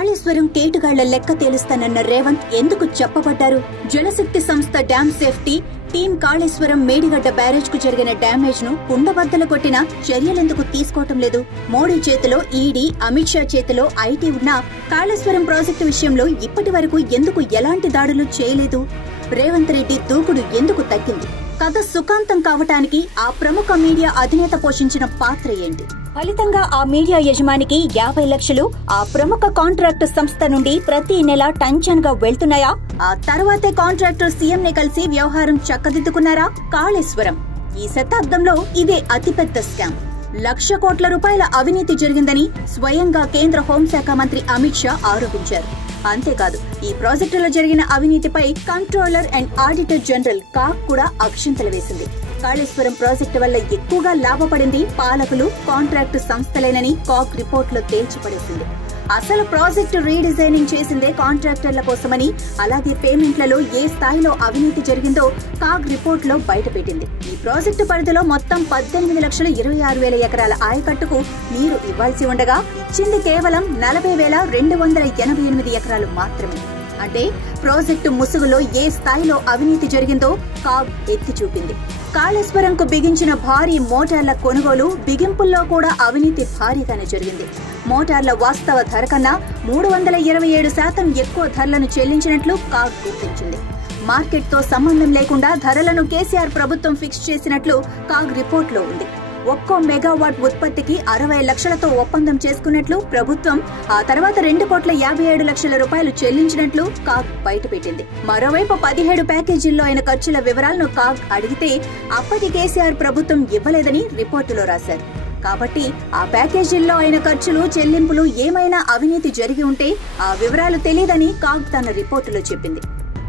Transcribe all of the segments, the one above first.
కాళేశ్వరం కేటుగాళ్ల లెక్క తేలుస్తానన్న రేవంత్ ఎందుకు చెప్పబడ్డారు? జలశక్తి సంస్థ dam safety team Kaleshwaram Medigadda barrage కు జరిగిన డ్యామేజ్ ను కుండబద్దలు కొట్టినా చర్యలెందుకు తీసుకోవటం లేదు? మోడీ చేతిలో ఈడీ, అమిత్ షా చేతిలో ఐటీ ఉన్నా కాళేశ్వరం ప్రాజెక్టు విషయంలో ఇప్పటి వరకు ఎందుకు ఎలాంటి దాడులు చేయలేదు? రేవంత్ రెడ్డి దూకుడు ఎందుకు తగ్గింది? కథ సుఖాంతం కావటానికి ఆ ప్రముఖ మీడియా అధినేత పోషించిన పాత్ర ఏంటి? ఫలితంగా ఆ మీడియా యజమానికి 50 లక్షలు ఆ ప్రముఖ కాంట్రాక్టు సంస్థ నుండి ప్రతి నెల టెన్షన్ గా వెళ్తున్నాయా? ఆ తర్వాతే కాంట్రాక్టర్ సీఎం ని కలిసి వ్యవహారం చక్కదిద్దుకున్నారా? కాళేశ్వరం ఈ శతాబ్దంలో ఇదే అతిపెద్ద స్కామ్. 1,00,000 కోట్ల రూపాయల అవినీతి జరిగిందని స్వయంగా కేంద్ర హోంశాఖ మంత్రి అమిత్ షా ఆరోపించారు. అంతేకాదు, ఈ ప్రాజెక్టులో జరిగిన అవినీతిపై controller and auditor general CAG కూడా అక్షింతలు వేసింది. కాళేశ్వరం ప్రాజెక్టు వల్ల ఎక్కువగా లాభపడింది పాలకులు, కాంట్రాక్టు సంస్థలేనని కాగ్ రిపోర్టులో తేల్చిపడేసింది. అసలు ప్రాజెక్టు రీడిజైనింగ్ చేసిందే కాంట్రాక్టర్ల కోసమని, అలాగే పేమెంట్లలో ఏ స్థాయిలో అవినీతి జరిగిందో కాగ్ రిపోర్టులో బయటపెట్టింది. ఈ ప్రాజెక్టు పరిధిలో మొత్తం 18,26,000 ఎకరాల ఆయకట్టుకు నీరు ఇవ్వాల్సి ఉండగా ఇచ్చింది కేవలం 40,288 ఎకరాలు మాత్రమే. అంటే ప్రాజెక్టు ముసుగులో ఏ స్థాయిలో అవినీతి జరిగిందో కాగ్ ఎత్తి చూపింది. కాళేశ్వరంకు బిగించిన భారీ మోటార్ల కొనుగోలు, బిగింపుల్లో కూడా అవినీతి భారీగానే జరిగింది. మోటార్ల వాస్తవ ధర కన్నా 327% ఎక్కువ ధరలను చెల్లించినట్లు కాగ్ గుర్తించింది. మార్కెట్తో సంబంధం లేకుండా ధరలను కేసీఆర్ ప్రభుత్వం ఫిక్స్ చేసినట్లు కాగ్ రిపోర్టులో ఉంది. ఒక్కో మెగావాట్ ఉత్పత్తికి 60 లక్షలతో ఒప్పందం చేసుకున్నట్లు ప్రభుత్వం, ఆ తర్వాత 2,57,00,000 రూపాయలు చెల్లించినట్లు కాగ్ బయటపెట్టింది. మరోవైపు 17 ప్యాకేజీల్లో అయిన ఖర్చుల వివరాలను కాగ్ అడిగితే అప్పటి కేసీఆర్ ప్రభుత్వం ఇవ్వలేదని రిపోర్టులో రాశారు. కాబట్టి ఆ ప్యాకేజీల్లో అయిన ఖర్చులు, చెల్లింపులు ఏమైనా అవినీతి జరిగి ఉంటే ఆ వివరాలు తెలియదని కాగ్ తన రిపోర్టులో చెప్పింది.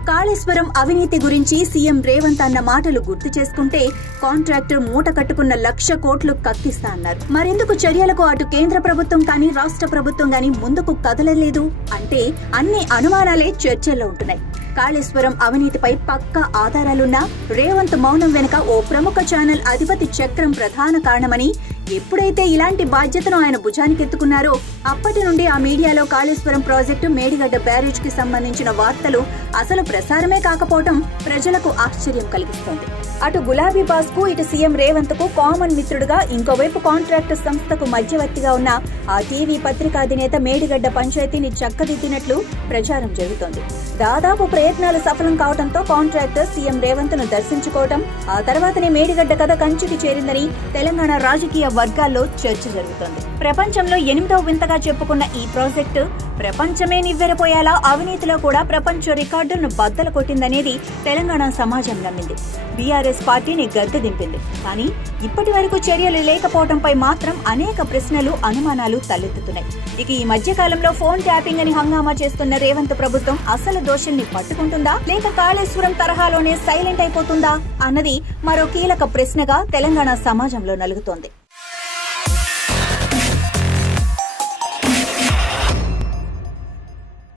కాళేశ్వరం అవినీతి గురించి సీఎం రేవంత్ అన్న మాటలు గుర్తు చేసుకుంటే కాంట్రాక్టర్ మూట కట్టుకున్న 1,00,000 కోట్లు కక్కిస్తా అన్నారు. మరెందుకు చర్యలకు అటు కేంద్ర ప్రభుత్వం కానీ రాష్ట్ర ప్రభుత్వం గానీ ముందుకు కదలలేదు అంటే అన్ని అనుమానాలే చర్చల్లో ఉంటున్నాయి. కాళేశ్వరం అవినీతిపై పక్కా ఆధారాలున్నా రేవంత్ మౌనం వెనుక ఓ ప్రముఖ ఛానల్ అధిపతి చక్రం ప్రధాన కారణమని, ఎప్పుడైతే ఇలాంటి బాధ్యతను ఆయన భుజానికెత్తుకున్నారో అప్పటి నుండి ఆ మీడియాలో కాళేశ్వరం ప్రాజెక్టు, మేడిగడ్డ బ్యారేజ్ కి సంబంధించిన వార్తలు అసలు ప్రసారమే కాకపోవడం ప్రజలకు ఆశ్చర్యం కలిగిస్తోంది. అటు గులాబీ బాస్ కు, ఇటు సీఎం రేవంత్ కు కామన్ మిత్రుడుగా, ఇంకోవైపు కాంట్రాక్టు సంస్థకు మధ్యవర్తిగా ఉన్న ఆ టీవీ పత్రికాధినేత మేడిగడ్డ పంచాయతీని చక్కదిద్దినట్లు ప్రచారం జరుగుతోంది. దాదాపు ప్రయత్నాలు సఫలం కావడంతో కాంట్రాక్టర్ సీఎం రేవంత్ ను దర్శించుకోవడం, ఆ తర్వాతనే మేడిగడ్డ కథ కంచుకి చేరిందని తెలంగాణ రాజకీయ వర్గాల్లో చర్చ జరుగుతోంది. ప్రపంచంలో 8వ వింతగా చెప్పుకున్న ఈ ప్రాజెక్టు ప్రపంచమే నివ్వెరపోయేలా అవినీతిలో కూడా ప్రపంచ రికార్డులను బద్దలు కొట్టిందనేది తెలంగాణ సమాజం నమ్మింది. బీఆర్ఎస్ పార్టీని గద్దె దింపింది. కానీ ఇప్పటి వరకు చర్యలు లేకపోవడంపై మాత్రం అనేక ప్రశ్నలు, అనుమానాలు తలెత్తుతున్నాయి. ఇక ఈ మధ్య కాలంలో ఫోన్ ట్యాపింగ్ అని హంగామా చేస్తున్న రేవంత్ ప్రభుత్వం అసలు దోషుల్ని పట్టుకుంటుందా, లేక కాళేశ్వరం తరహాలోనే సైలెంట్ అయిపోతుందా అన్నది మరో కీలక ప్రశ్నగా తెలంగాణ సమాజంలో నలుగుతోంది.